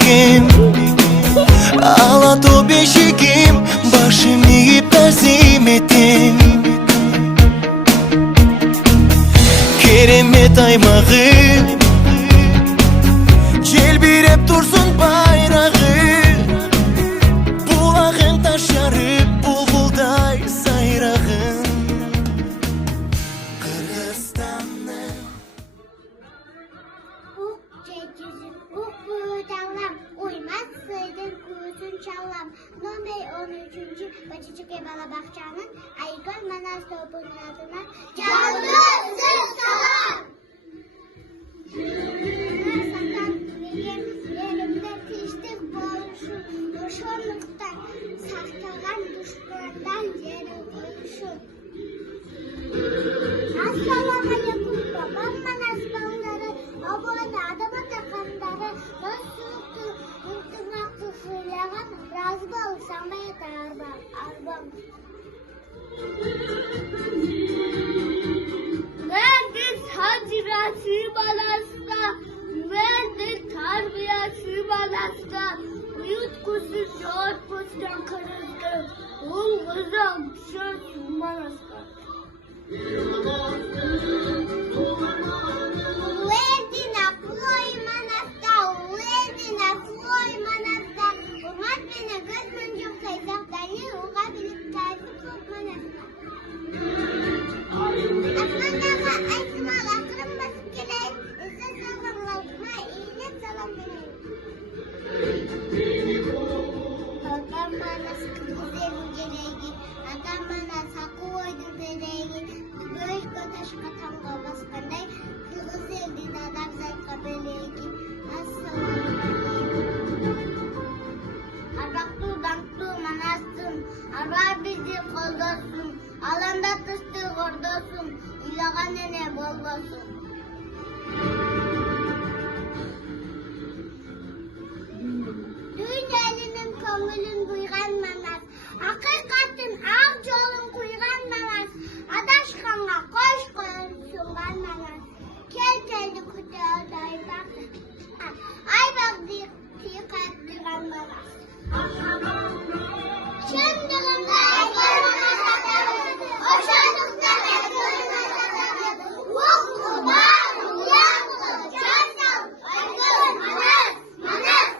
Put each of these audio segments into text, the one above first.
bekim, ağladı beşikim, başım eğip tazim ettim. Keremet aymağı celbirep dursun bayrağı, bulağın taşarıp bulbulday sayrağın. Kırgızstan'ın Buğdağlam, uymaz sıydın kuğusun çallam. Nömrə 13-cü Bacıcık Ebala Bahçanın Aygol Manas topunun adına canlı salam. Satan yerimde tiştik boşunluktan, saktagan düşmandan yeri koyuşun. Assalamu alaikum babam Manas bağları, abone adama takanları, nasıl ıntırmaklı söyleyen razı olsam yeter arbam. Mühendis Hacirası Manas'ta, mühendis Tarbiyası Manas'ta, uyutkusu şort postan kırıldı, ulguzam şort Manas'ta. Uedina Floy Manas'ta, Uedina Floy Manas'ta, Urmat beni gözün çok sayızaktayı, uğa bilip tersi çok Manas'ta. Akmanama aysimal akırım basıp geleyim, ise sağlamlarına iyilik salam vereyim. Adam Manas kız evin gereği, adam Manas hakkı oydun dereği, göğüş göteş katamga baskanday, kız evin adam sayka beleği. Arbaktu banktu Manas'tın, arbar bizi koldosun, alanda tıştı gordosun, ilagan nene bolgosun. Düğün elinin köngülün duygan Manas, hakikatin ağ jolun kuygan Manas, adaşkanğa koş koyun sungan Manas. Kel teldi kutu odaydan, ay bak dikkat duran Manas. Şimdiğinde hoşanlıkta Voklu bağlı yaklı canlı aygın Manas, Manas.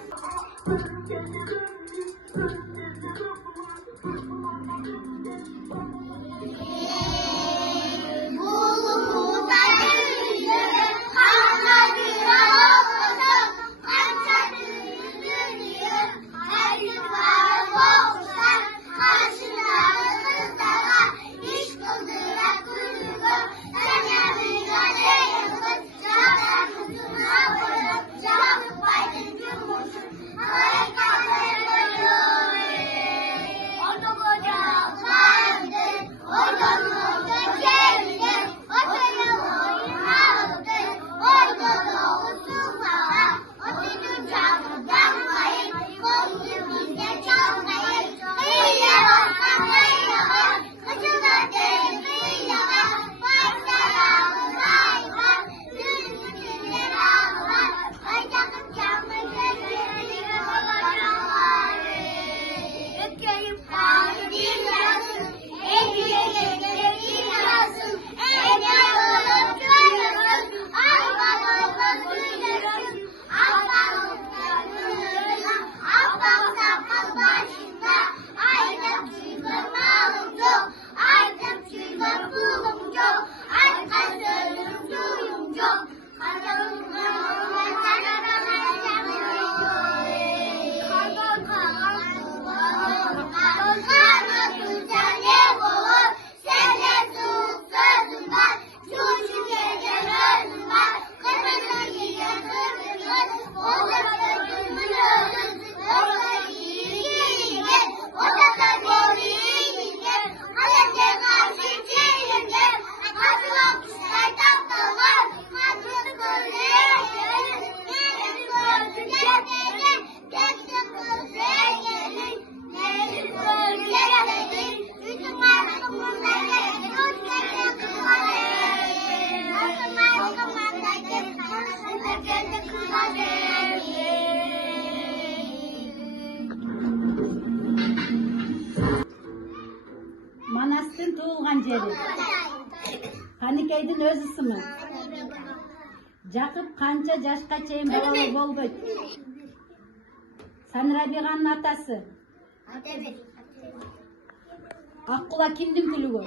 jeri? Каныкейдин өз ысымы. Жакып канча жашка чейин балалуу болбойт? Санрабиганын атасы. Аккула кимдин күлүгү?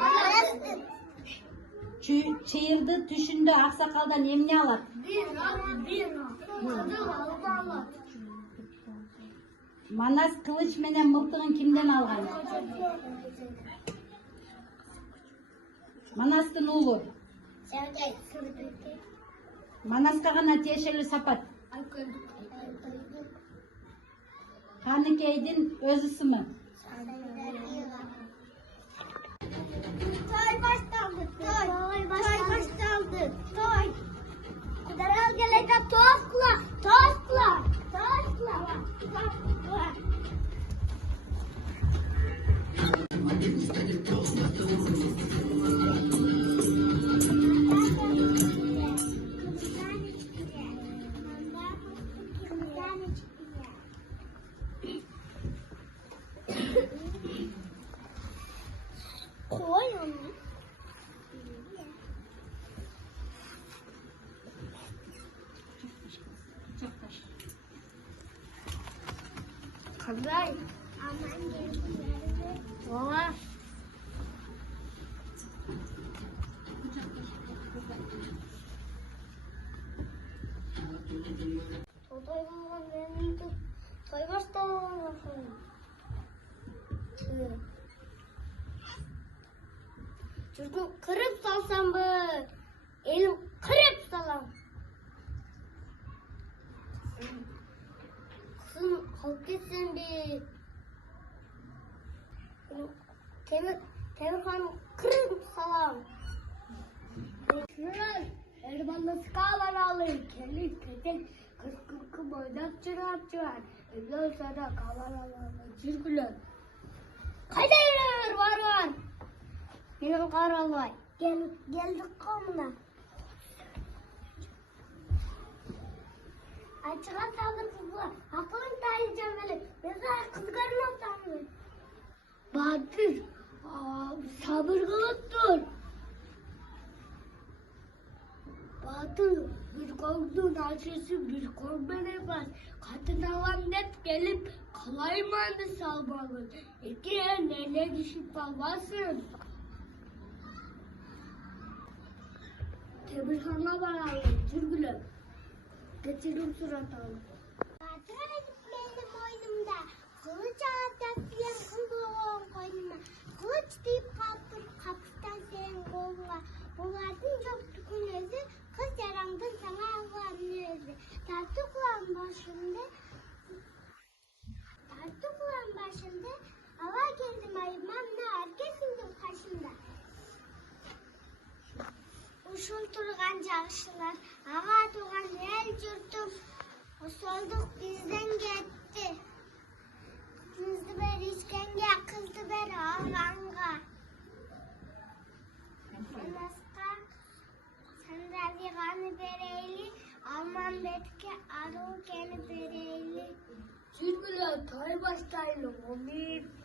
Чыйырды түшүндө аксакалдан эмне алат? Манас кылыч менен мылтыгын кимден алган? Манастын уулу. Манаска гана тиешелүү сапат. Каныкейдин өз ысымы. Toy başlandı. Toy. Kudaral gelecek topla. Koy onu. Kızlar. Aman gelin. Valla. Toy başlandı. Çünkü kırıp salsam bu. Elim kırıp salam. Kızım kalk gitsin bir. Temir kırıp salam. Şunlar Erman'da skalar alır. Kelli ketel kırkı boydak çırar. Evler sana kalar alır. Çirküler. Kayda yürüyor var. Benim karalay. Geldik komuna. Açığa saldır kızlar. Aklın dayayacağım böyle. Mesela kızgarın otanmıyor. Bahadır. Sabır kılıp dur. Bahadır. Bir korktuğun açısı bir korkman yapar. Kadın alan net gelip kalaymanı salmalı. İki elle düşüp kalmasın. Temirhan'a varalım. Çürgülüm. Geçirim surat alın. Bahadır benim boynumda. Kılıç ağaçlayan kılığım koynuma. Kılıç deyip kalktım kapıstan senin koluna. Bunlardan çok tükünüzü. Kız yaramdın sana Allah'ın özü. Tartı kulağın başında. Hava geldim ayırmam ne herkesin kaşında. Uşul turgan jağışlar, ağa tuğan el yurtum. O solduk bizden gitti. Kızdı ber içkenge, kızdı ber ağranga. Anaska, sandra viganı bereyli, Alman betke aru keni bereyli. Çürgüler toy başlaylı, o bir.